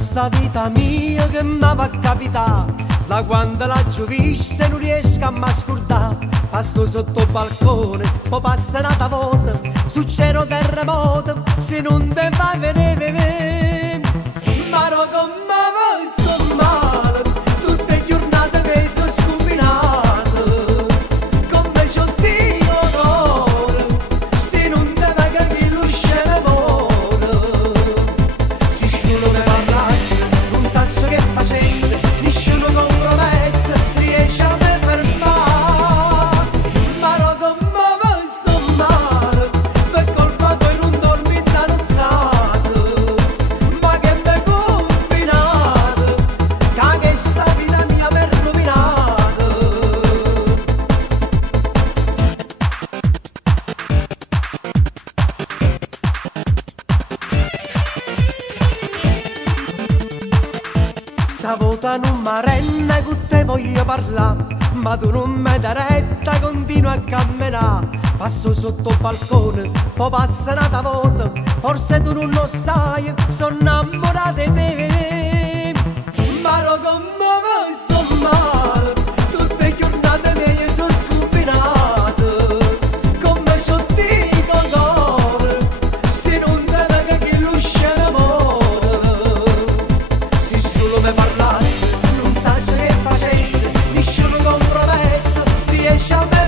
sta vita mia che mi va a capitare, da quando la vista non riesco a m'ascoltare. Passo sotto il balcone, poi passa una volta, succede un terremoto, se non te fai vedere. Ma no, come vai sto male, tutte le giornate che sono scombinato, come c'ho Dio d'oro, se non te paga che lo scene vuole. Se solo mi parlassi, non saccio che facesse, nessuno compromesso riesce a me fermare. Ma no, come vai sto male, per colpa tua non dormi da nottato, ma che m'hai combinato, che sta vita mia mi ha rovinato. Stavolta non m'arrenna con te voglio parlare, ma tu non mi dai retta, continua a camminare. Passo sotto il balcone, poi passa una volta, forse tu non lo sai, sono innamorata di te. Ma no, come vai sto male, tutte le giornate mie sono scombinato, come c'ho Dio d'oro, se non te paga che lo scene vuole. Se solo mi parlassi, non saccio che facesse, nessuno compromesso riesce a me